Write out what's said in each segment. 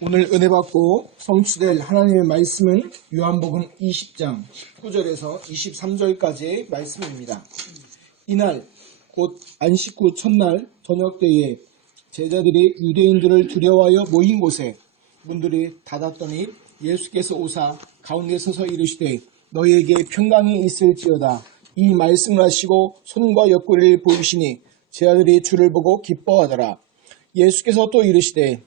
오늘 은혜 받고 성취될 하나님의 말씀은 요한복음 20장 19절에서 23절까지의 말씀입니다. 이날 곧 안식 후 첫날 저녁 때에 제자들이 유대인들을 두려워하여 모인 곳에 문들이 닫았더니 예수께서 오사 가운데 서서 이르시되 너희에게 평강이 있을지어다. 이 말씀을 하시고 손과 옆구리를 보이시니 제자들이 주를 보고 기뻐하더라. 예수께서 또 이르시되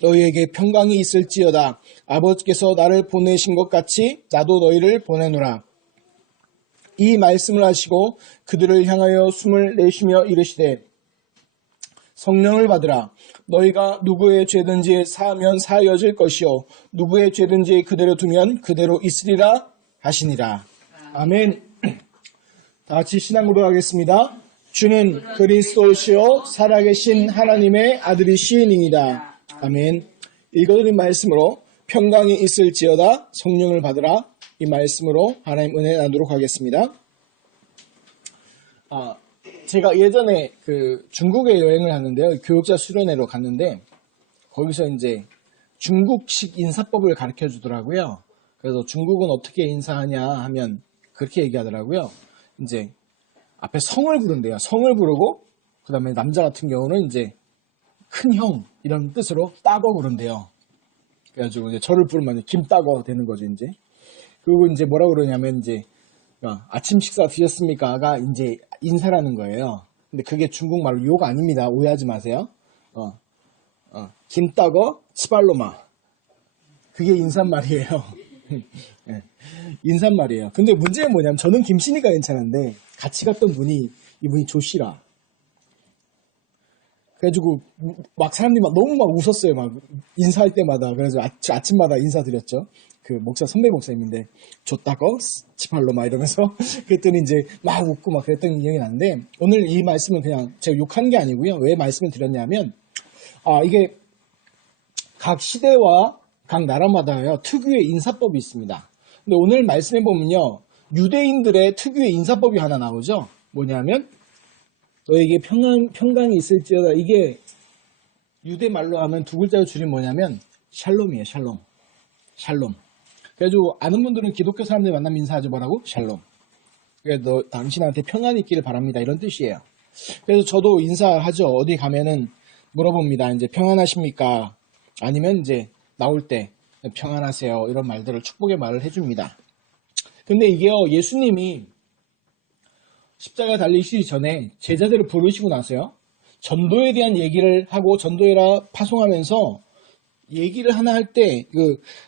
너희에게 평강이 있을지어다. 아버지께서 나를 보내신 것 같이 나도 너희를 보내노라. 이 말씀을 하시고 그들을 향하여 숨을 내쉬며 이르시되 성령을 받으라. 너희가 누구의 죄든지 사하면 사하여질 것이요 누구의 죄든지 그대로 두면 그대로 있으리라 하시니라. 아멘. 다 같이 신앙으로 하겠습니다. 주는 그리스도시요 살아계신 하나님의 아들이시니이다. 아멘. 읽어드린 말씀으로 평강이 있을지어다 성령을 받으라. 이 말씀으로 하나님 은혜 나누도록 하겠습니다. 제가 예전에 중국에 여행을 하는데요. 교육자 수련회로 갔는데 거기서 이제 중국식 인사법을 가르쳐 주더라고요. 그래서 중국은 어떻게 인사하냐 하면 그렇게 얘기하더라고요. 이제 앞에 성을 부른대요. 성을 부르고 그 다음에 남자 같은 경우는 이제 큰 형 이런 뜻으로 따거 부른대요. 그래가지고 이제 저를 부르면 김따거 되는 거죠 이제. 그리고 이제 뭐라 그러냐면 이제 아침 식사 드셨습니까가 이제 인사라는 거예요. 근데 그게 중국말로 욕 아닙니다. 오해하지 마세요. 김따거 치발로마 그게 인사말이에요. 인사말이에요. 근데 문제는 뭐냐면 저는 김씨니까 괜찮은데 같이 갔던 이분이 조씨라. 그래가지고 막 사람들이 너무 웃었어요. 막 인사할 때마다. 그래서 아침마다 인사드렸죠. 그 목사 선배 목사님인데 줬다고 치팔로 막 이러면서 그랬더니 이제 막 웃고 막 그랬던 기억이 나는데 오늘 이 말씀은 그냥 제가 욕한 게 아니고요. 왜 말씀을 드렸냐면 이게 각 시대와 각 나라마다요 특유의 인사법이 있습니다. 근데 오늘 말씀해 보면요 유대인들의 특유의 인사법이 하나 나오죠. 뭐냐면 너에게 평강이 있을지어다. 이게 유대 말로 하면 두 글자로 줄인 뭐냐면 샬롬이에요. 샬롬. 그래가지고 아는 분들은 기독교 사람들 만나면 인사하죠. 뭐라고? 샬롬. 그래서 당신한테 평안이 있기를 바랍니다. 이런 뜻이에요. 그래서 저도 인사하죠. 어디 가면은 물어봅니다. 이제 평안하십니까? 아니면 이제 나올 때 평안하세요. 이런 말들을 축복의 말을 해줍니다. 근데 이게요 예수님이 십자가 달리시기 전에 제자들을 부르시고 나서요. 전도에 대한 얘기를 하고 전도해라 파송하면서 얘기를 하나 할 때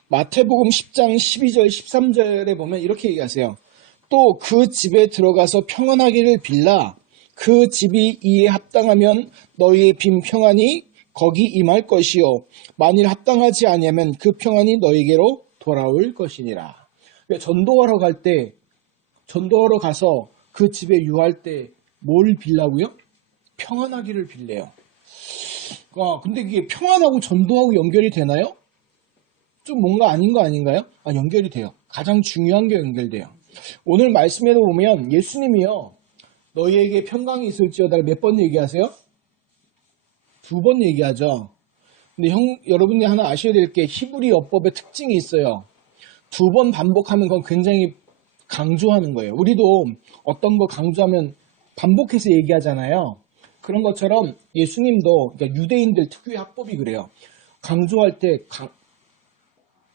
마태복음 10장 12절 13절에 보면 이렇게 얘기하세요. 또 그 집에 들어가서 평안하기를 빌라. 그 집이 이에 합당하면 너희의 빈 평안이 거기 임할 것이요. 만일 합당하지 아니하면 그 평안이 너희에게로 돌아올 것이니라. 전도하러 가서 그 집에 유할 때 뭘 빌라고요? 평안하기를 빌래요. 근데 이게 평안하고 전도하고 연결이 되나요? 좀 뭔가 아닌 거 아닌가요? 연결이 돼요. 가장 중요한 게 연결돼요. 오늘 말씀에도 보면 예수님이요. 너희에게 평강이 있을지어다 몇 번 얘기하세요? 2번 얘기하죠. 근데 여러분들이 하나 아셔야 될 게 히브리어법의 특징이 있어요. 2번 반복하면 그건 굉장히 강조하는 거예요. 우리도 어떤 거 강조하면 반복해서 얘기하잖아요. 그런 것처럼 예수님도 그러니까 유대인들 특유의 학법이 그래요. 강조할 때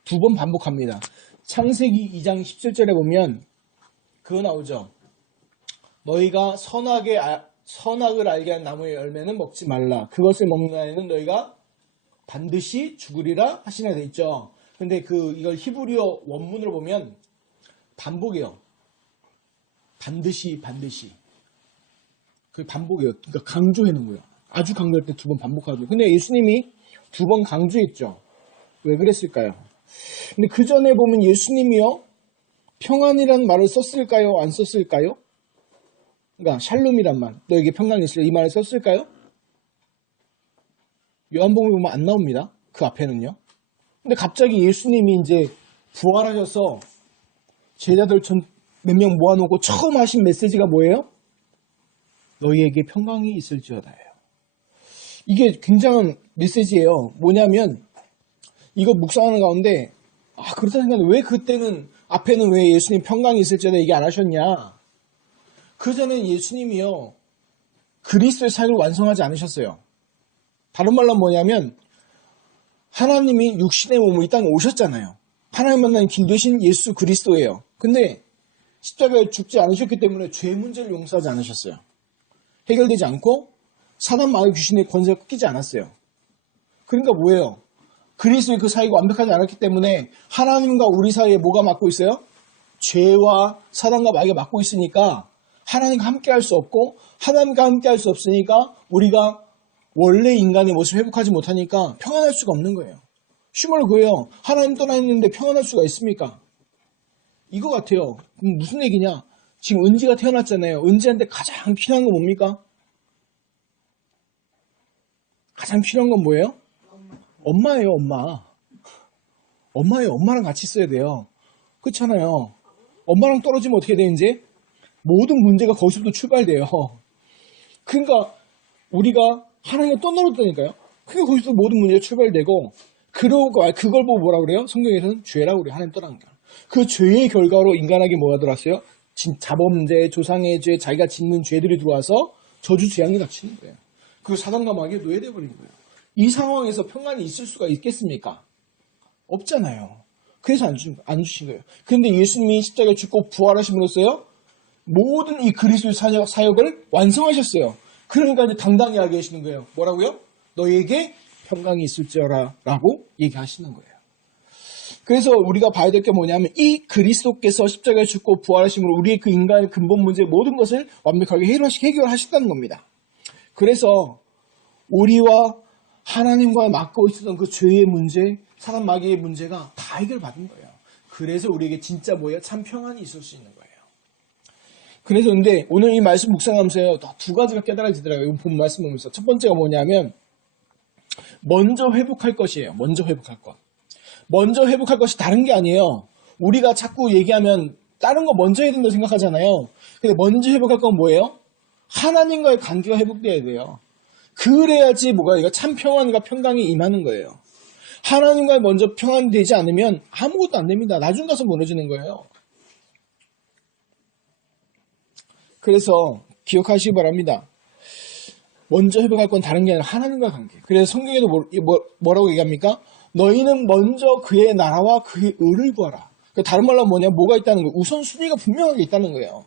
2번 반복합니다. 창세기 2장 17절에 보면 그거 나오죠. 너희가 선악을 알게 한 나무의 열매는 먹지 말라. 그것을 먹는 아이는 너희가 반드시 죽으리라 하시나 돼 있죠. 근데 이걸 히브리어 원문으로 보면 반복이에요. 반드시. 그 반복이에요. 그러니까 강조해놓은 거예요. 아주 강조할 때 2번 반복하죠. 근데 예수님이 2번 강조했죠. 왜 그랬을까요? 근데 그 전에 보면 예수님이요. 평안이라는 말을 썼을까요? 안 썼을까요? 그러니까 샬롬이란 말. 너에게 평강이 있으리라 이 말을 썼을까요? 요한복음에 보면 안 나옵니다. 그 앞에는요. 근데 갑자기 예수님이 이제 부활하셔서 제자들 몇 명 모아놓고 처음 하신 메시지가 뭐예요? 너희에게 평강이 있을지어다예요. 이게 굉장한 메시지예요. 뭐냐면 이거 묵상하는 가운데 그렇다 생각하는데 왜 그때는 앞에는 왜 예수님 평강이 있을지어다 얘기 안 하셨냐? 그전에 예수님이요 그리스도의 사역을 완성하지 않으셨어요. 다른 말로 뭐냐면 하나님이 육신의 몸으로 이 땅에 오셨잖아요. 하나님 만난 길 되신 예수 그리스도예요. 근데 십자가에 죽지 않으셨기 때문에 죄 문제를 용서하지 않으셨어요. 해결되지 않고 사단 마귀 귀신의 권세가 꺾이지 않았어요. 그러니까 뭐예요? 그리스도의 그 사이가 완벽하지 않았기 때문에 하나님과 우리 사이에 뭐가 막고 있어요? 죄와 사단과 마귀가 막고 있으니까 하나님과 함께 할 수 없고 하나님과 함께 할 수 없으니까 우리가 원래 인간의 모습을 회복하지 못하니까 평안할 수가 없는 거예요. 쉬말로 그예요. 하나님 떠나 있는데 평안할 수가 있습니까? 이거 같아요. 그럼 무슨 얘기냐? 지금 은지가 태어났잖아요. 은지한테 가장 필요한 건 뭡니까? 가장 필요한 건 뭐예요? 엄마예요, 엄마. 엄마예요. 엄마랑 같이 있어야 돼요. 그렇잖아요. 엄마랑 떨어지면 어떻게 돼, 이제? 모든 문제가 거기서부터 출발돼요. 그러니까 우리가 하나님을 떠나렸다니까요. 그게 거기서 모든 문제가 출발되고 그걸 보고 뭐라 그래요? 성경에서는 죄라고 그래요. 하나님 떠난 거. 그 죄의 결과로 인간에게 뭐가 들어왔어요? 자범죄, 조상의 죄, 자기가 짓는 죄들이 들어와서 저주 재앙이 닥치는 거예요. 그 사단과 마귀에 노예되어 버린 거예요. 이 상황에서 평안이 있을 수가 있겠습니까? 없잖아요. 그래서 안 주신 거예요. 그런데 예수님이 십자가에 죽고 부활하심으로써요. 모든 이 그리스도의 사역을 완성하셨어요. 그러니까 이제 당당히 하게 하시는 거예요. 뭐라고요? 너에게 평강이 있을지어라 라고 얘기하시는 거예요. 그래서 우리가 봐야 될 게 뭐냐면 이 그리스도께서 십자가에 죽고 부활하심으로 우리의 그 인간의 근본 문제 모든 것을 완벽하게 해결하셨다는 겁니다. 그래서 우리와 하나님과 맡고 있었던 그 죄의 문제, 사단 마귀의 문제가 다 해결받은 거예요. 그래서 우리에게 진짜 뭐예요? 참 평안이 있을 수 있는 거예요. 그래서 근데 오늘 이 말씀 묵상하면서요. 두 가지가 깨달아지더라고요. 이 본 말씀 보면서. 첫 번째가 뭐냐면 먼저 회복할 것이에요. 먼저 회복할 것. 먼저 회복할 것이 다른 게 아니에요. 우리가 자꾸 얘기하면 다른 거 먼저 해야 된다고 생각하잖아요. 근데 먼저 회복할 건 뭐예요? 하나님과의 관계가 회복돼야 돼요. 그래야지 뭐가 이거 참 평안과 평강이 임하는 거예요. 하나님과 먼저 평안이 되지 않으면 아무것도 안 됩니다. 나중 가서 무너지는 거예요. 그래서 기억하시기 바랍니다. 먼저 회복할 건 다른 게 아니라 하나님과 관계. 그래서 성경에도 뭐라고 얘기합니까? 너희는 먼저 그의 나라와 그의 의를 구하라. 다른 말로 뭐냐? 뭐가 있다는 거예요? 우선순위가 분명하게 있다는 거예요.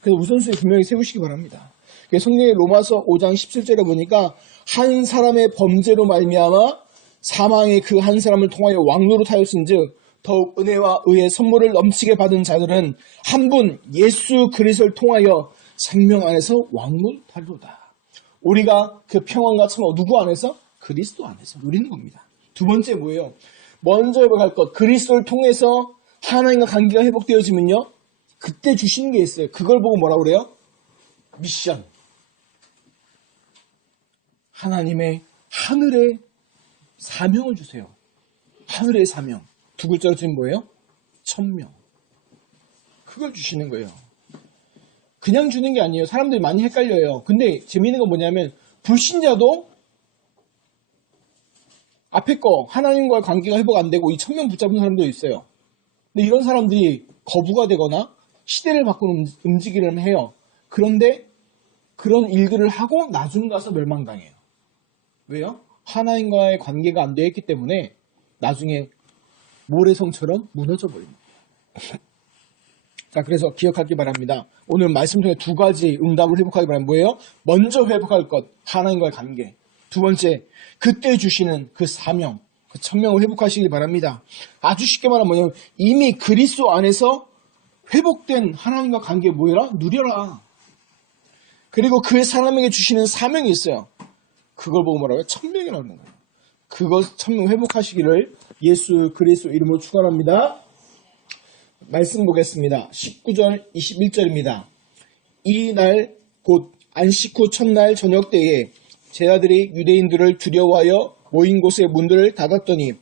그래서 우선순위 분명히 세우시기 바랍니다. 성경의 로마서 5장 17절에 보니까 한 사람의 범죄로 말미암아 사망의 그 한 사람을 통하여 왕노릇하였은즉 더욱 은혜와 의의 선물을 넘치게 받은 자들은 한 분 예수 그리스도를 통하여 생명 안에서 왕노릇하리로다. 우리가 그 평안과 참아 누구 안에서? 그리스도 안에서 누리는 겁니다. 두 번째 뭐예요? 먼저 회복할 것. 그리스도를 통해서 하나님과 관계가 회복되어지면요. 그때 주시는 게 있어요. 그걸 보고 뭐라고 그래요? 미션. 하나님의 하늘의 사명을 주세요. 하늘의 사명. 두 글자로 지금 뭐예요? 천명. 그걸 주시는 거예요. 그냥 주는 게 아니에요. 사람들이 많이 헷갈려요. 근데 재미있는 건 뭐냐면 불신자도 앞에 거 하나님과의 관계가 회복 안 되고 이 천명 붙잡은 사람도 있어요. 근데 이런 사람들이 거부가 되거나 시대를 바꾸는 움직이려면 해요. 그런데 그런 일들을 하고 나중 가서 멸망당해요. 왜요? 하나님과의 관계가 안 되어 있기 때문에 나중에 모래성처럼 무너져 버립니다. 자, 그래서 기억하기 바랍니다. 오늘 말씀 중에 두 가지 응답을 회복하기 바랍니다. 뭐예요? 먼저 회복할 것, 하나님과의 관계. 두 번째, 그때 주시는 그 사명, 그 천명을 회복하시기 바랍니다. 아주 쉽게 말하면 뭐냐면 이미 그리스도 안에서 회복된 하나님과 관계 뭐해라? 누려라. 그리고 그 사람에게 주시는 사명이 있어요. 그걸 보고 뭐라고요? 천명이라고 하는 거예요. 그것 천명 회복하시기를 예수 그리스도 이름으로 축원합니다. 말씀 보겠습니다. 19절 21절입니다. 이 날 곧 안식 후 첫날 저녁 때에 제자들이 유대인들을 두려워하여 모인 곳의 문들을 닫았더니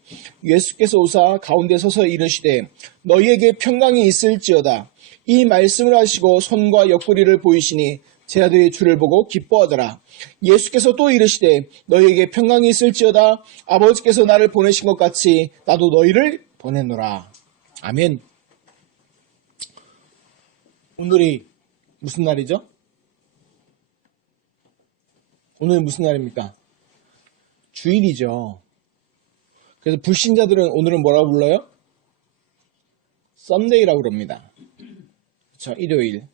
예수께서 오사 가운데 서서 이르시되 너희에게 평강이 있을지어다. 이 말씀을 하시고 손과 옆구리를 보이시니 제자들이 주를 보고 기뻐하더라. 예수께서 또 이르시되 너희에게 평강이 있을지어다. 아버지께서 나를 보내신 것 같이 나도 너희를 보내노라. 아멘. 오늘이 무슨 날이죠? 오늘 무슨 날입니까? 주일이죠. 그래서 불신자들은 오늘은 뭐라고 불러요? 썬데이라고 그럽니다. 그렇죠? 일요일.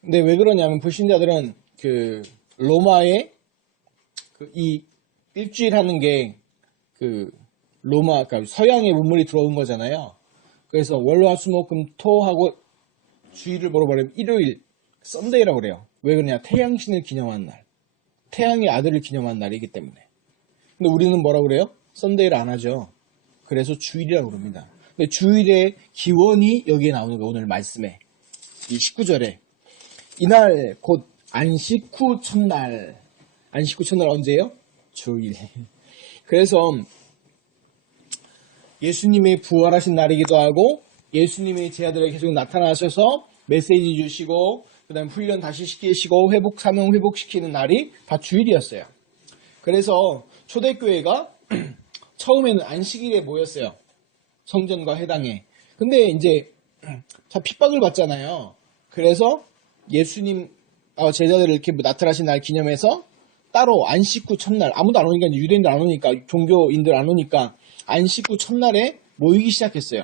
근데 왜 그러냐면 불신자들은 그 로마의 이 일주일 하는 게 그 로마, 그러니까 서양의 문물이 들어온 거잖아요. 그래서 월화수목금토하고 주일을 뭐로 말하면 일요일, 썬데이라고 그래요. 왜 그러냐? 태양신을 기념한 날. 태양의 아들을 기념한 날이기 때문에. 근데 우리는 뭐라고 그래요? 썬데이를 안 하죠. 그래서 주일이라고 그럽니다. 근데 주일의 기원이 여기에 나오는 거예요. 오늘 말씀에. 이 19절에. 이날 곧 안식 후 첫날. 안식 후 첫날 언제예요? 주일. 그래서 예수님의 부활하신 날이기도 하고 예수님의 제자들에게 계속 나타나셔서 메시지 주시고 그 다음에 훈련 다시 시키시고 사명 회복시키는 날이 다 주일이었어요. 그래서 초대교회가 처음에는 안식일에 모였어요. 성전과 회당에. 근데 이제 다 핍박을 받잖아요. 그래서 예수님 제자들을 이렇게 나타나신 날 기념해서 따로 안식 후 첫날, 아무도 안 오니까, 유대인들 안 오니까, 종교인들 안 오니까 안식 후 첫날에 모이기 시작했어요.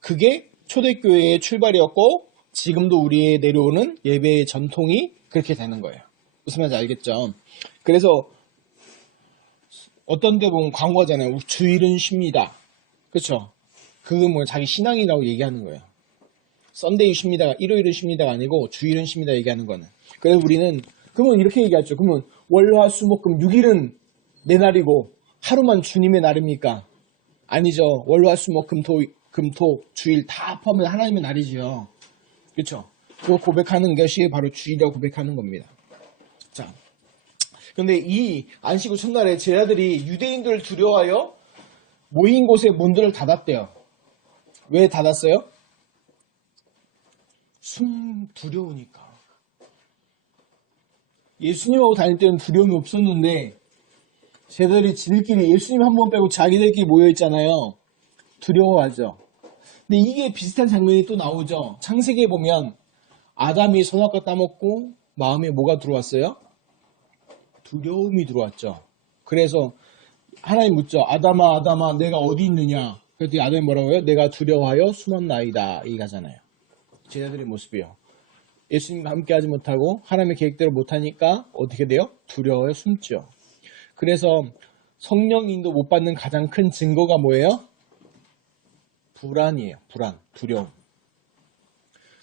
그게 초대교회의 출발이었고 지금도 우리의 내려오는 예배의 전통이 그렇게 되는 거예요. 무슨 말인지 알겠죠? 그래서 어떤 데 보면 광고하잖아요. 주일은 쉽니다. 그렇죠? 그건 뭐 자기 신앙이라고 얘기하는 거예요. 썬데이 쉽니다가 일요일은 쉽니다가 아니고 주일은 쉽니다 얘기하는 거는. 그래서 우리는 그러면 이렇게 얘기하죠. 그러면 월화수목금 6일은 내 날이고 하루만 주님의 날입니까? 아니죠. 월화수목금토 주일 다 포함해서 하나님의 날이죠. 그렇죠? 그거 고백하는 것이 바로 주일이라고 고백하는 겁니다. 자, 그런데 이 안식 후 첫날에 제자들이 유대인들을 두려워하여 모인 곳의 문들을 닫았대요. 왜 닫았어요? 두려우니까. 예수님하고 다닐 때는 두려움이 없었는데 제자들이 지들끼리 예수님 한 번 빼고 자기들끼리 모여있잖아요. 두려워하죠. 근데 이게 비슷한 장면이 또 나오죠. 창세기에 보면 아담이 선악과 따먹고 마음에 뭐가 들어왔어요? 두려움이 들어왔죠. 그래서 하나님 묻죠. 아담아 아담아 내가 어디 있느냐. 그랬더니 아담이 뭐라고 해요? 내가 두려워하여 숨었나이다. 이 가잖아요. 제자들의 모습이요. 예수님과 함께하지 못하고 하나님의 계획대로 못하니까 어떻게 돼요? 두려워요 숨죠. 그래서 성령 인도 못 받는 가장 큰 증거가 뭐예요? 불안이에요. 불안, 두려움.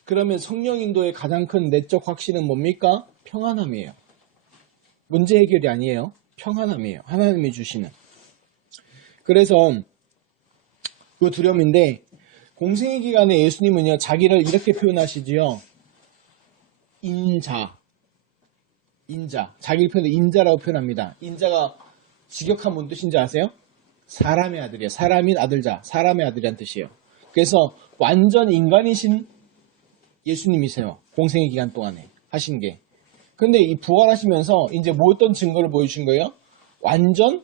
그러면 성령 인도의 가장 큰 내적 확신은 뭡니까? 평안함이에요. 문제 해결이 아니에요. 평안함이에요. 하나님이 주시는. 그래서 그 두려움인데 공생의 기간에 예수님은요 자기를 이렇게 표현하시지요. 인자. 자기를 표현해 인자라고 표현합니다. 인자가 직역한 뭔 뜻인지 아세요? 사람의 아들이에요. 사람인 아들자. 사람의 아들이란 뜻이에요. 그래서 완전 인간이신 예수님이세요. 공생의 기간 동안에 하신 게. 근데 이 부활하시면서 이제 뭐 어떤 증거를 보여주신 거예요? 완전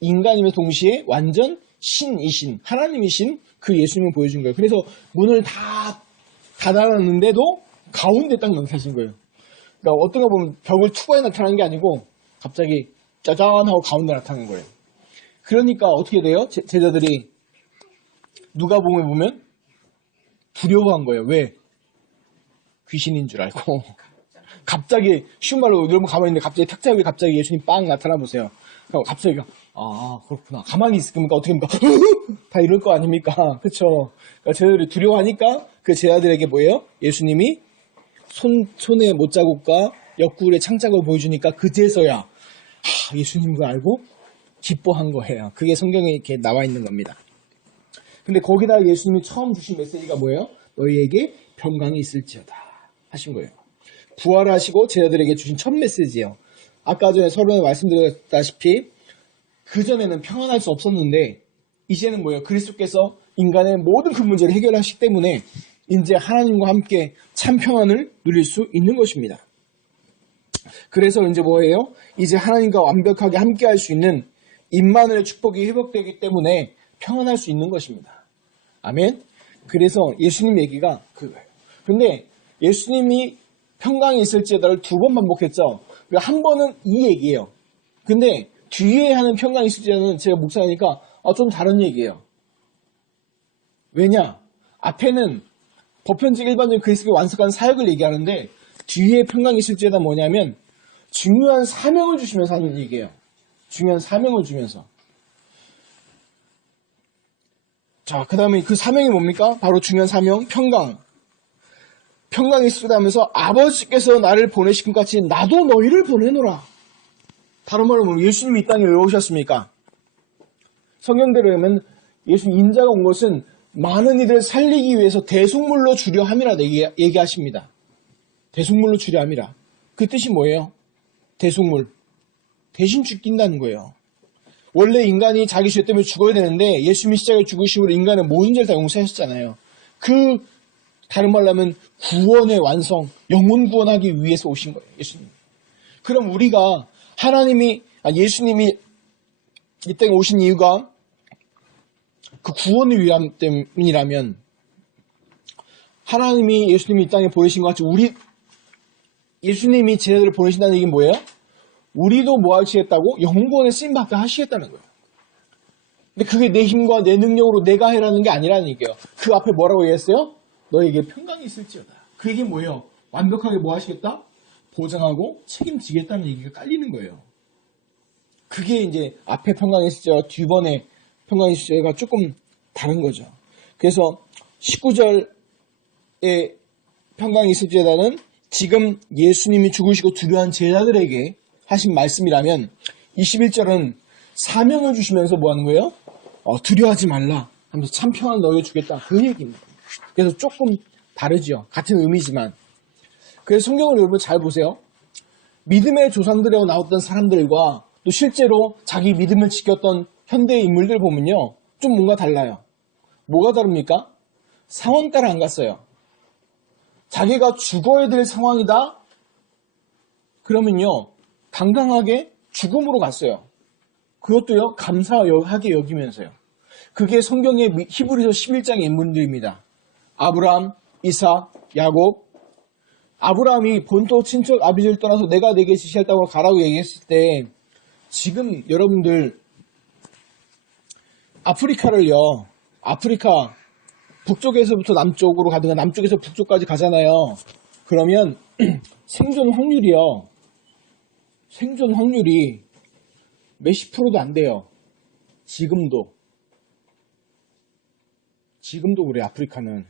인간이면서 동시에 완전 신이신 하나님이신 그 예수님을 보여준 거예요. 그래서 문을 다 닫아놨는데도 가운데 딱 나타나신 거예요. 그러니까 어떤 거 보면 벽을 투과해 나타난 게 아니고 갑자기 짜잔 하고 가운데 나타난 거예요. 그러니까 어떻게 돼요? 제자들이 누가복음에 보면 두려워한 거예요. 왜? 귀신인 줄 알고 갑자기 쉬운 말로 여러분 가만히 있는데 갑자기 탁자 위에 갑자기 예수님 빵 나타나 보세요. 갑자기 그렇구나. 가만히 있을 겁니까? 어떻게 합니까? 다 이럴 거 아닙니까? 그렇죠? 그러니까 제자들이 두려워하니까 그 제자들에게 뭐예요? 예수님이 손에 못자국과 옆구리에 창자국을 보여주니까 그제서야 예수님인 걸 알고 기뻐한 거예요. 그게 성경에 이렇게 나와 있는 겁니다. 근데 거기다 예수님이 처음 주신 메시지가 뭐예요? 너희에게 평강이 있을지어다 하신 거예요. 부활하시고 제자들에게 주신 첫 메시지예요. 아까 전에 서론에 말씀드렸다시피 그전에는 평안할 수 없었는데 이제는 뭐예요? 그리스도께서 인간의 모든 그 문제를 해결하시기 때문에 이제 하나님과 함께 참 평안을 누릴 수 있는 것입니다. 그래서 이제 뭐예요? 이제 하나님과 완벽하게 함께 할 수 있는 임마누엘의 축복이 회복되기 때문에 평안할 수 있는 것입니다. 아멘? 그래서 예수님 얘기가 그거예요. 근데 예수님이 평강이 있을지어다를 2번 반복했죠. 한 번은 이 얘기예요. 근데 뒤에 하는 평강이 있을지어다는 제가 묵상하니까 좀 다른 얘기예요. 왜냐? 앞에는 보편적 일반적인 그리스도의 완성한 사역을 얘기하는데 뒤에 평강이 있을지어다 뭐냐면 중요한 사명을 주시면서 하는 얘기예요. 중요한 사명을 주면서. 자, 그 다음에 그 사명이 뭡니까? 바로 중요한 사명, 평강. 평강이 있으면서 아버지께서 나를 보내신 것 같이 나도 너희를 보내노라. 다른 말로 보면 예수님이 이 땅에 왜 오셨습니까? 성경대로 하면 예수님 인자가 온 것은 많은 이들을 살리기 위해서 대속물로 주려 함이라 얘기하십니다. 대속물로 주려 함이라. 그 뜻이 뭐예요? 대속물. 대신 죽긴다는 거예요. 원래 인간이 자기 죄 때문에 죽어야 되는데 예수님이 십자가에 죽으심으로 인간의 모든 죄를 다 용서하셨잖아요. 다른 말로 하면 구원의 완성, 영혼 구원하기 위해서 오신 거예요. 예수님. 그럼 우리가 예수님이 이 땅에 오신 이유가 그 구원을 위함 때문이라면 하나님이 예수님이 이 땅에 보내신 것 같이 예수님이 제자들을 보내신다는 얘기는 뭐예요? 우리도 뭐 하시겠다고? 영혼구원에 쓰임받게 하시겠다는 거예요. 근데 그게 내 힘과 내 능력으로 내가 해라는 게 아니라는 얘기예요. 그 앞에 뭐라고 얘기했어요? 너에게 평강이 있을지어다. 그 얘기는 뭐예요? 완벽하게 뭐 하시겠다? 보장하고 책임지겠다는 얘기가 깔리는 거예요. 그게 이제 앞에 평강이 있을지어다, 뒤번에 평강이 있을지어다가 조금 다른 거죠. 그래서 19절에 평강이 있을지어다는 지금 예수님이 죽으시고 두려워한 제자들에게 하신 말씀이라면 21절은 사명을 주시면서 뭐 하는 거예요? 두려워하지 말라 하면서 참 평안을 너희에게 주겠다. 그 얘기입니다. 그래서 조금 다르죠. 같은 의미지만. 그래서 성경을 여러분 잘 보세요. 믿음의 조상들에 나왔던 사람들과 또 실제로 자기 믿음을 지켰던 현대의 인물들 보면요. 좀 뭔가 달라요. 뭐가 다릅니까? 상황 따라 안 갔어요. 자기가 죽어야 될 상황이다? 그러면요. 당당하게 죽음으로 갔어요. 그것도요. 감사하게 여기면서요. 그게 성경의 히브리서 11장의 인물들입니다. 아브라함, 이삭, 야곱. 아브라함이 본토 친척 아비지를 떠나서 내가 네게 지시할 땅으로 가라고 얘기했을 때 지금 여러분들 아프리카 북쪽에서부터 남쪽으로 가든가 남쪽에서 북쪽까지 가잖아요. 그러면 생존 확률이 몇십 프로도 안 돼요. 지금도 그래. 아프리카는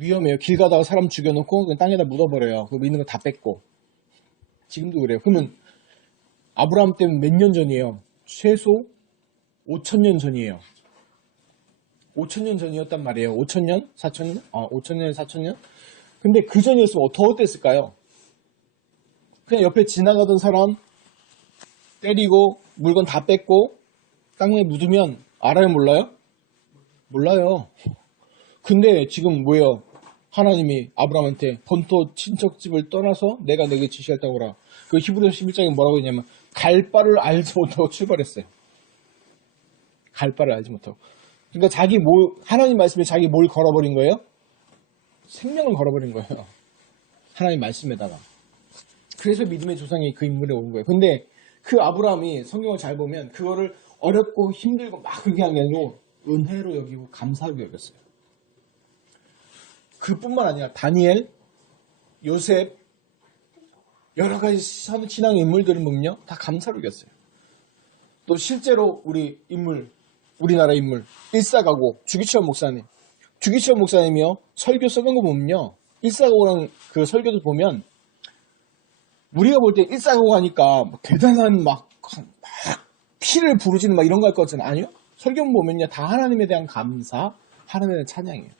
위험해요. 길 가다가 사람 죽여놓고 그냥 땅에다 묻어버려요. 그거 있는 거 다 뺏고. 지금도 그래요. 그러면 아브라함 때는 몇 년 전이에요? 최소 5,000년 전이에요. 5,000년 전이었단 말이에요. 5,000년? 4,000년? 5,000년, 4,000년? 근데 그 전이었으면 더 어땠을까요? 그냥 옆에 지나가던 사람 때리고 물건 다 뺏고 땅에 묻으면 알아요, 몰라요? 몰라요. 근데 지금 뭐예요? 하나님이 아브라함한테 본토 친척집을 떠나서 내가 내게 지시했다고 하라. 그 히브리서 11장에 뭐라고 했냐면 갈 바를 알지 못하고 출발했어요. 갈 바를 알지 못하고. 그러니까 하나님 말씀에 자기 뭘 걸어버린 거예요? 생명을 걸어버린 거예요. 하나님 말씀에다가. 그래서 믿음의 조상이 그 인물에 온 거예요. 근데 그 아브라함이 성경을 잘 보면 그거를 어렵고 힘들고 막 그게 아니고 은혜로 여기고 감사하게 여겼어요. 그뿐만 아니라 다니엘, 요셉, 여러 가지 신앙의 인물들을 보면요. 다 감사로 여겼어요. 또 실제로 우리나라 인물, 일사가고 주기철 목사님이요. 설교 써본 거 보면요. 일사가고라는 그 설교도 보면 우리가 볼 때 일사가고 하니까 대단한 막 피를 부르지는 막 이런 거 할 것 같잖아요. 아니요. 설교 보면요. 다 하나님에 대한 감사, 하나님에 대한 찬양이에요.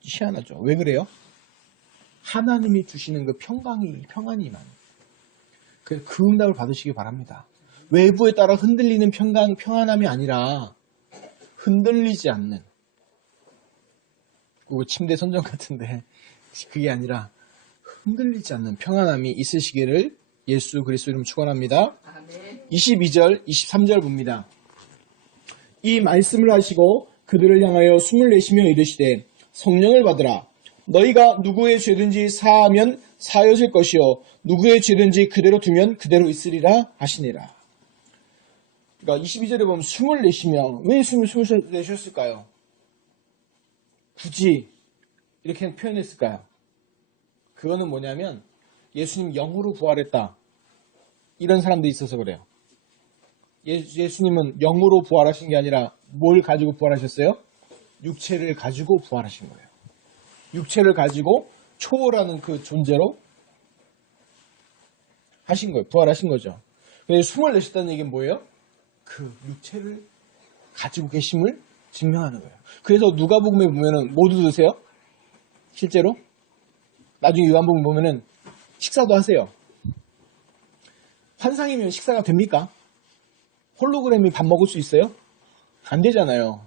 희한하죠. 왜 그래요? 하나님이 주시는 그 평안이 많아요. 그 응답을 받으시기 바랍니다. 외부에 따라 흔들리는 평안함이 아니라 흔들리지 않는 그거 침대 선정 같은데 그게 아니라 흔들리지 않는 평안함이 있으시기를 예수 그리스도 이름 축원합니다. 아멘. 22절, 23절 봅니다. 이 말씀을 하시고 그들을 향하여 숨을 내쉬며 이르시되 성령을 받으라. 너희가 누구의 죄든지 사하면 사여질 것이요 누구의 죄든지 그대로 두면 그대로 있으리라 하시니라. 그러니까 22절에 보면 숨을 내쉬며, 왜 숨을 내셨을까요? 굳이 이렇게 표현했을까요? 그거는 뭐냐면 예수님 영으로 부활했다, 이런 사람들이 있어서 그래요. 예수님은 영으로 부활하신 게 아니라 뭘 가지고 부활하셨어요? 육체를 가지고 부활하신 거예요. 육체를 가지고 초월하는 그 존재로 하신 거예요. 부활하신 거죠. 그래서 숨을 내셨다는 얘기는 뭐예요? 그 육체를 가지고 계심을 증명하는 거예요. 그래서 누가복음에 보면은 모두 드세요. 실제로 나중에 요한복음 보면은 식사도 하세요. 환상이면 식사가 됩니까? 홀로그램이 밥 먹을 수 있어요? 안 되잖아요.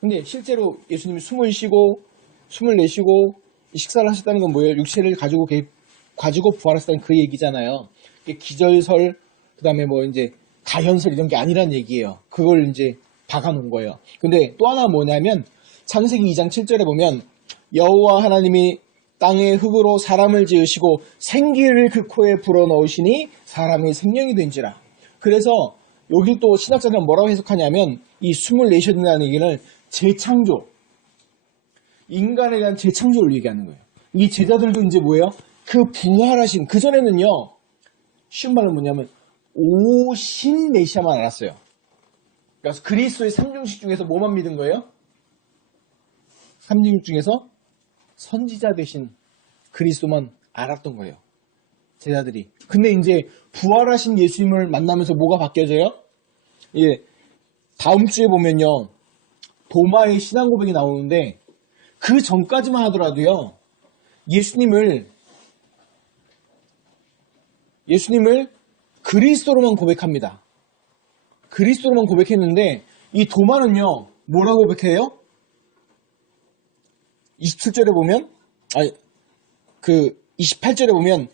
근데 실제로 예수님이 숨을 쉬고 숨을 내쉬고 식사를 하셨다는 건 뭐예요? 육체를 가지고 부활하셨다는 그 얘기잖아요. 기절설, 그 다음에 뭐 이제 가현설 이런 게 아니란 얘기예요. 그걸 이제 박아놓은 거예요. 근데 또 하나 뭐냐면 창세기 2장 7절에 보면 여호와 하나님이 땅의 흙으로 사람을 지으시고 생기를 그 코에 불어넣으시니 사람이 생명이 된지라. 그래서 여기 또 신학자들은 뭐라고 해석하냐면 이 숨을 내셔야 된다는 얘기는 재창조, 인간에 대한 재창조를 얘기하는 거예요. 이 제자들도 이제 뭐예요? 그 부활하신, 그전에는요, 쉬운 말로 뭐냐면 오신 메시아만 알았어요. 그러니까 그리스도의 삼중식 중에서 뭐만 믿은 거예요? 삼중식 중에서 선지자 되신 그리스도만 알았던 거예요. 제자들이. 근데 이제 부활하신 예수님을 만나면서 뭐가 바뀌어져요? 예, 다음 주에 보면요, 도마의 신앙 고백이 나오는데 그 전까지만 하더라도요, 예수님을 그리스도로만 고백합니다. 그리스도로만 고백했는데 이 도마는요, 뭐라고 고백해요? 27절에 보면, 28절에 보면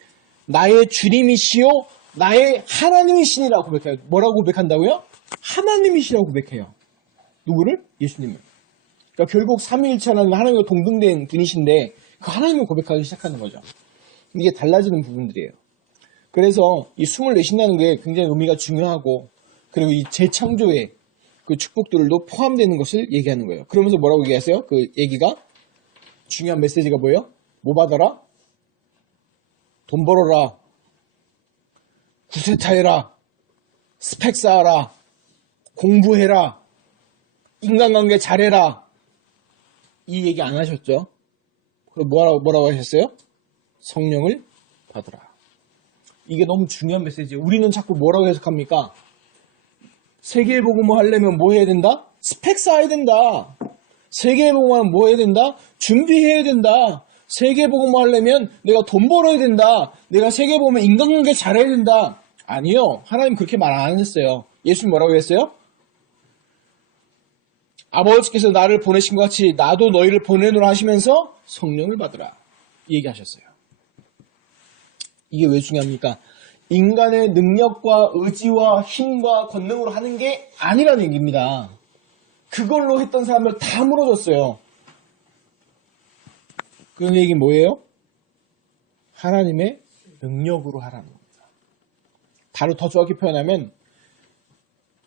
나의 주님이시요 나의 하나님이시니라고 고백해요. 뭐라고 고백한다고요? 하나님이시라고 고백해요. 누구를? 예수님을. 그러니까 결국 삼위일체 하나님과 동등된 분이신데 그 하나님을 고백하기 시작하는 거죠. 이게 달라지는 부분들이에요. 그래서 이 숨을 내쉰다는 게 굉장히 의미가 중요하고, 그리고 이 재창조의 그 축복들도 포함되는 것을 얘기하는 거예요. 그러면서 뭐라고 얘기하세요? 그 얘기가 중요한 메시지가 뭐예요? 뭐 받아라? 돈 벌어라, 구세타해라, 스펙 쌓아라, 공부해라, 인간관계 잘해라, 이 얘기 안 하셨죠? 그럼 뭐라고 하셨어요? 성령을 받으라. 이게 너무 중요한 메시지예요. 우리는 자꾸 뭐라고 해석합니까? 세계복음을 하려면 뭐 해야 된다? 스펙 쌓아야 된다. 세계복음을 뭐 해야 된다? 준비해야 된다. 세계복음을 하려면 내가 돈 벌어야 된다. 내가 세계복음에 인간관계 잘해야 된다. 아니요. 하나님 그렇게 말 안 했어요. 예수님 뭐라고 했어요? 아버지께서 나를 보내신 것 같이 나도 너희를 보내노라 하시면서 성령을 받으라, 얘기하셨어요. 이게 왜 중요합니까? 인간의 능력과 의지와 힘과 권능으로 하는 게 아니라는 얘기입니다. 그걸로 했던 사람을 다 무너졌어요. 그 얘기 뭐예요? 하나님의 능력으로 하라는 겁니다. 바로 더 정확히 표현하면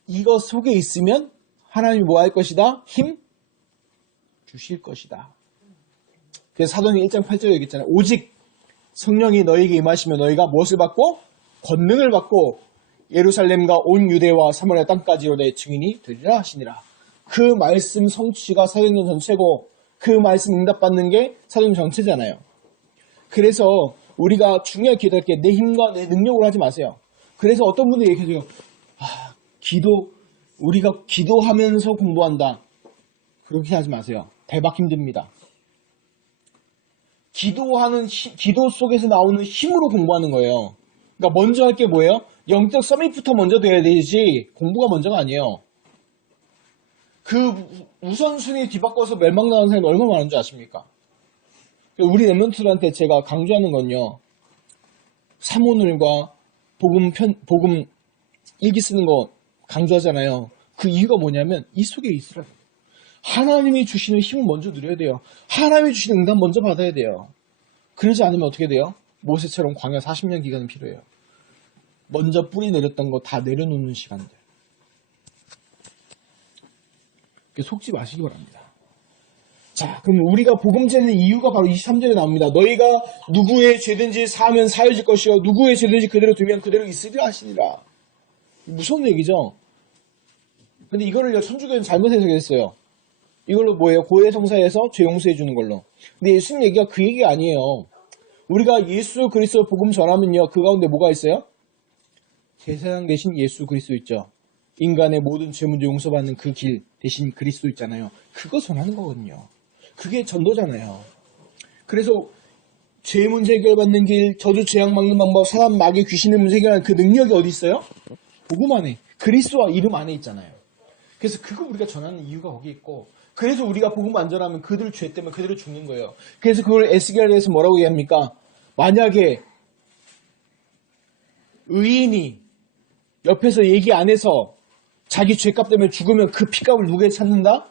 이거 속에 있으면 하나님이 뭐 할 것이다? 힘 주실 것이다. 그래서 사도행전 1장 8절에 얘기했잖아요. 오직 성령이 너희에게 임하시면 너희가 무엇을 받고? 권능을 받고 예루살렘과 온 유대와 사마리아 땅까지로 내 증인이 되리라 하시니라. 그 말씀 성취가 사도행전 전체고 그 말씀 응답받는 게 사도행전 전체잖아요. 그래서 우리가 중요하게 기도할 게 내 힘과 내 능력으로 하지 마세요. 그래서 어떤 분들이 얘기해줘요. 우리가 기도하면서 공부한다. 그렇게 하지 마세요. 대박 힘듭니다. 기도 속에서 나오는 힘으로 공부하는 거예요. 그러니까 먼저 할 게 뭐예요? 영적 서밋부터 먼저 돼야 되지 공부가 먼저가 아니에요. 그 우선순위 뒤바꿔서 멸망당하는 사람이 얼마나 많은 줄 아십니까? 우리 랩런트들한테 제가 강조하는 건요, 사모늘과 복음 일기 쓰는 거 강조하잖아요. 그 이유가 뭐냐면 이 속에 있으라고. 하나님이 주시는 힘을 먼저 누려야 돼요. 하나님이 주시는 응답 먼저 받아야 돼요. 그러지 않으면 어떻게 돼요? 모세처럼 광야 40년 기간은 필요해요. 먼저 뿌리 내렸던 거 다 내려놓는 시간들. 속지 마시기 바랍니다. 자, 그럼 우리가 복음 전하는 이유가 바로 23절에 나옵니다. 너희가 누구의 죄든지 사하면 사해질 것이요 누구의 죄든지 그대로 두면 그대로 있으리라 하시니라. 무서운 얘기죠. 근데 이거를 천주교는 잘못 해석했어요. 이걸로 뭐예요? 고해성사에서 죄 용서해 주는 걸로. 근데 예수님 얘기가 그 얘기가 아니에요. 우리가 예수 그리스도 복음 전하면요, 그 가운데 뭐가 있어요? 제사장 대신 예수 그리스도 있죠. 인간의 모든 죄 문제 용서받는 그 길 대신 그리스도 있잖아요. 그거 전하는 거거든요. 그게 전도잖아요. 그래서 죄 문제 해결받는 길, 저주 죄악 막는 방법, 사람 마귀 귀신의 문제 해결하는 그 능력이 어디 있어요? 복음 안에, 그리스도와 이름 안에 있잖아요. 그래서 그거 우리가 전하는 이유가 거기 있고, 그래서 우리가 복음 안 전하면 그들 죄 때문에 그대로 죽는 거예요. 그래서 그걸 에스겔에서 뭐라고 얘기합니까? 만약에 의인이 옆에서 얘기 안 해서 자기 죄값 때문에 죽으면 그 피값을 누구에 찾는다?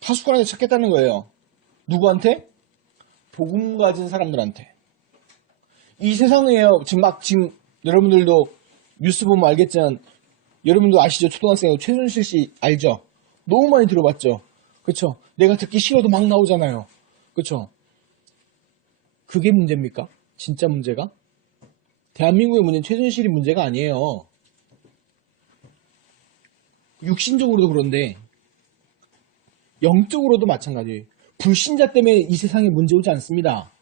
파수꾼한테 찾겠다는 거예요. 누구한테? 복음 가진 사람들한테. 이 세상에요. 지금 여러분들도 뉴스 보면 알겠지만 여러분도 아시죠? 초등학생 최순실 씨 알죠? 너무 많이 들어봤죠? 그쵸? 내가 듣기 싫어도 막 나오잖아요. 그쵸? 그게 문제입니까? 진짜 문제가? 대한민국의 문제는 최순실이 문제가 아니에요. 육신적으로도 그런데 영적으로도 마찬가지예요. 불신자 때문에 이 세상에 문제 오지 않습니다.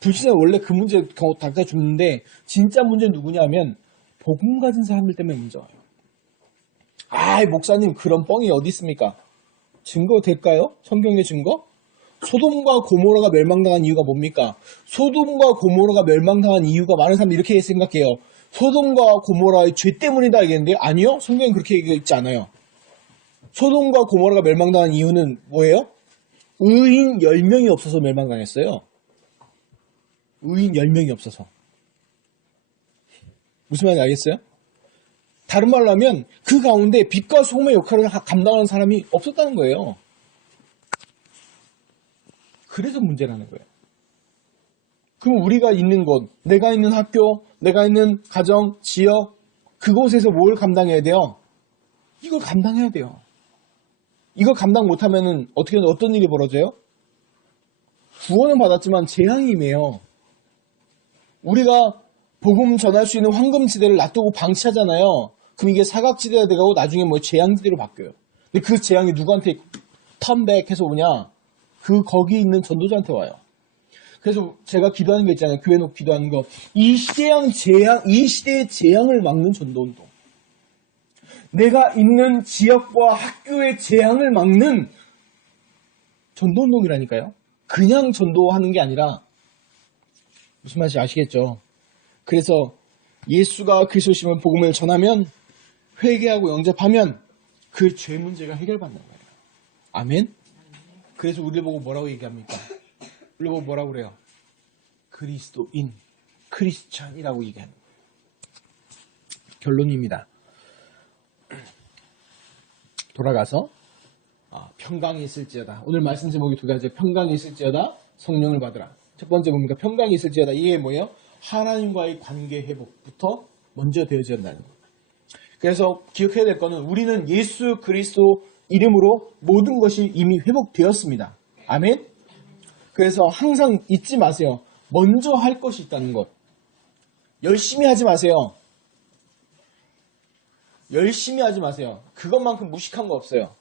불신자 원래 그 문제 다 죽는데 진짜 문제는 누구냐면 복음 가진 사람들 때문에 문제 와요. 아이 목사님 그런 뻥이 어디 있습니까? 증거 될까요? 성경의 증거? 소돔과 고모라가 멸망당한 이유가 뭡니까? 소돔과 고모라가 멸망당한 이유가 많은 사람들이 이렇게 생각해요. 소돔과 고모라의 죄 때문이다 알겠는데 아니요. 성경은 그렇게 얘기하지 않아요. 소돔과 고모라가 멸망당한 이유는 뭐예요? 의인 10명이 없어서 멸망당했어요. 의인 10명이 없어서. 무슨 말인지 알겠어요? 다른 말로 하면 그 가운데 빛과 소금의 역할을 감당하는 사람이 없었다는 거예요. 그래서 문제라는 거예요. 그럼 우리가 있는 곳, 내가 있는 학교, 내가 있는 가정, 지역, 그곳에서 뭘 감당해야 돼요? 이걸 감당해야 돼요. 이걸 감당 못하면 어떤 일이 벌어져요? 구원은 받았지만 재앙이 임해요. 우리가 복음 전할 수 있는 황금지대를 놔두고 방치하잖아요. 그럼 이게 사각지대가 되고 나중에 재앙지대로 바뀌어요. 근데 그 재앙이 누구한테 턴백해서 오냐? 거기 있는 전도자한테 와요. 그래서 제가 기도하는 게 있잖아요. 교회 놓고 기도하는 거. 이 시대의 재앙을 막는 전도운동. 내가 있는 지역과 학교의 재앙을 막는 전도운동이라니까요. 그냥 전도하는 게 아니라 무슨 말인지 아시겠죠? 그래서 예수가 그리스도심을 복음을 전하면 회개하고 영접하면 그 죄 문제가 해결받는 거예요. 아멘? 그래서 우리를 보고 뭐라고 얘기합니까? 우리를 보고 뭐라고 그래요? 그리스도인, 크리스찬이라고 얘기하는 거예요. 결론입니다. 돌아가서 평강이 있을지어다. 오늘 말씀 제목이 두 가지. 평강이 있을지어다. 성령을 받으라. 첫 번째 뭡니까? 평강이 있을지어다. 이게 뭐예요? 하나님과의 관계 회복부터 먼저 되어져야 한다는 거예요. 그래서 기억해야 될 거는 우리는 예수 그리스도 이름으로 모든 것이 이미 회복되었습니다. 아멘? 그래서 항상 잊지 마세요. 먼저 할 것이 있다는 것. 열심히 하지 마세요. 열심히 하지 마세요. 그것만큼 무식한 거 없어요.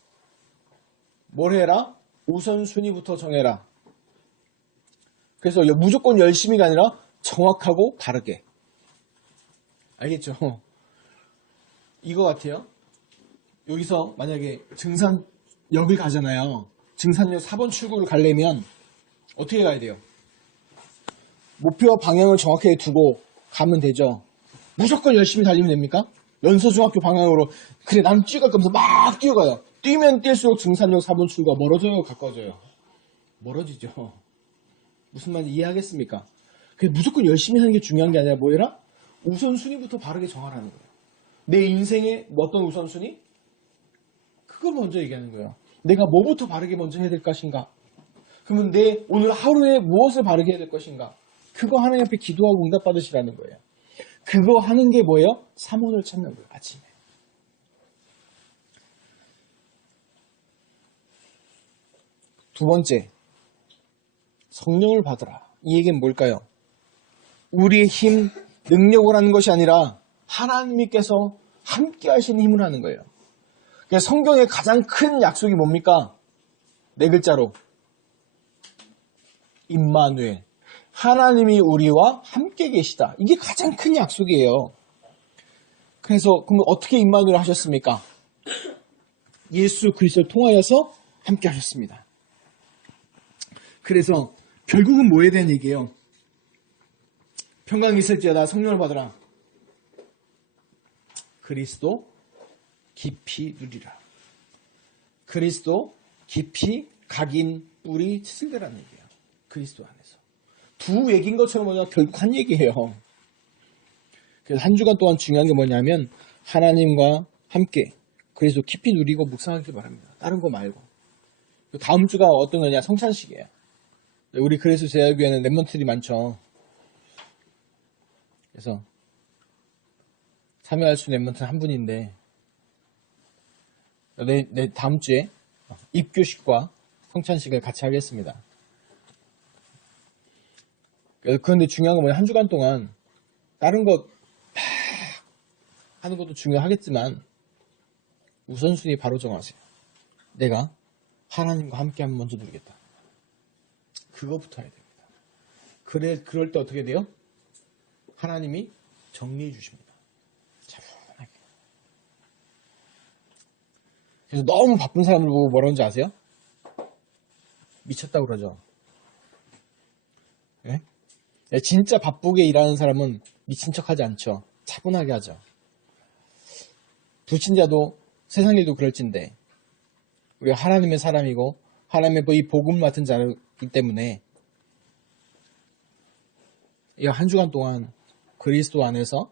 뭘 해라? 우선순위부터 정해라. 그래서 무조건 열심히가 아니라 정확하고 바르게. 알겠죠? 이거 같아요. 여기서 만약에 증산역을 가잖아요. 증산역 4번 출구를 가려면 어떻게 가야 돼요? 목표 방향을 정확하게 두고 가면 되죠. 무조건 열심히 달리면 됩니까? 연서중학교 방향으로 그래 나는 뛰어갈 거면서 막 뛰어가요. 뛰면 뛸수록 증산역 4번 출구가 멀어져요? 가까워져요? 멀어지죠. 무슨 말인지 이해하겠습니까? 무조건 열심히 하는 게 중요한 게 아니라 뭐예요? 우선순위부터 바르게 정하라는 거예요. 내 인생의 어떤 우선순위? 그걸 먼저 얘기하는 거예요. 내가 뭐부터 바르게 먼저 해야 될 것인가? 그러면 내 오늘 하루에 무엇을 바르게 해야 될 것인가? 그거 하나님 앞에 기도하고 응답 받으시라는 거예요. 그거 하는 게 뭐예요? 사문을 찾는 거예요. 아침에. 두 번째, 성령을 받으라. 이 얘기는 뭘까요? 우리의 힘, 능력을 하는 것이 아니라 하나님께서 함께 하시는 힘을 하는 거예요. 그러니까 성경의 가장 큰 약속이 뭡니까? 네 글자로 임마누엘. 하나님이 우리와 함께 계시다. 이게 가장 큰 약속이에요. 그래서 그럼 어떻게 임마누엘 하셨습니까? 예수 그리스도를 통하여서 함께 하셨습니다. 그래서 결국은 뭐에 대한 얘기예요? 평강이 있을지어다 성령을 받으라. 그리스도 깊이 누리라. 그리스도 깊이 각인 뿌리 치실되라는 얘기예요. 그리스도 안에서. 두 얘기인 것처럼 뭐냐 결국 한 얘기예요. 그래서 한 주간 동안 중요한 게 뭐냐면 하나님과 함께 그리스도 깊이 누리고 묵상하기 바랍니다. 다른 거 말고. 다음 주가 어떤 거냐? 성찬식이에요. 우리 그리스도 제자교회는 랩런트들이 많죠. 그래서 참여할 수 있는 랩런트는 한 분인데 내 다음 주에 입교식과 성찬식을 같이 하겠습니다. 그런데 중요한 건 뭐냐? 한 주간 동안 다른 거 하는 것도 중요하겠지만 우선순위 바로 정하세요. 내가 하나님과 함께하면 먼저 누리겠다. 그거부터 해야 됩니다. 그럴 때 어떻게 돼요? 하나님이 정리해 주십니다. 차분하게. 그래서 너무 바쁜 사람을 보고 뭐라는지 아세요? 미쳤다고 그러죠. 네? 진짜 바쁘게 일하는 사람은 미친 척하지 않죠. 차분하게 하죠. 불신자도 세상 일도 그럴진데 우리가 하나님의 사람이고 하나님의 이 복음 맡은 자이기 때문에 이 한 주간 동안 그리스도 안에서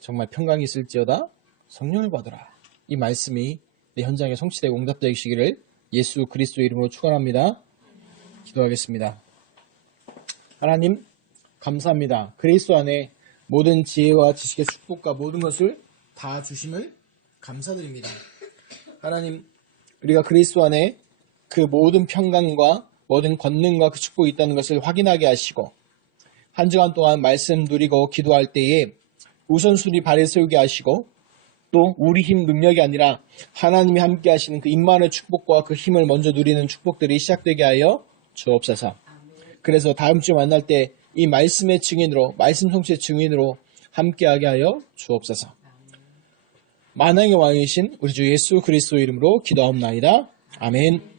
정말 평강이 있을지어다 성령을 받으라. 이 말씀이 내 현장에 성취되고 응답되시기를 예수 그리스도 이름으로 축원합니다. 기도하겠습니다. 하나님 감사합니다. 그리스도 안에 모든 지혜와 지식의 축복과 모든 것을 다 주심을 감사드립니다. 하나님 우리가 그리스도 안에 그 모든 평강과 모든 권능과 그 축복이 있다는 것을 확인하게 하시고 한 주간 동안 말씀 누리고 기도할 때에 우선순위 발에 세우게 하시고 또 우리 힘 능력이 아니라 하나님이 함께 하시는 그 임마누엘 축복과 그 힘을 먼저 누리는 축복들이 시작되게 하여 주옵소서. 그래서 다음 주에 만날 때 이 말씀의 증인으로 말씀 성취의 증인으로 함께하게 하여 주옵소서. 만왕의 왕이신 우리 주 예수 그리스도 이름으로 기도하옵나이다. 아멘.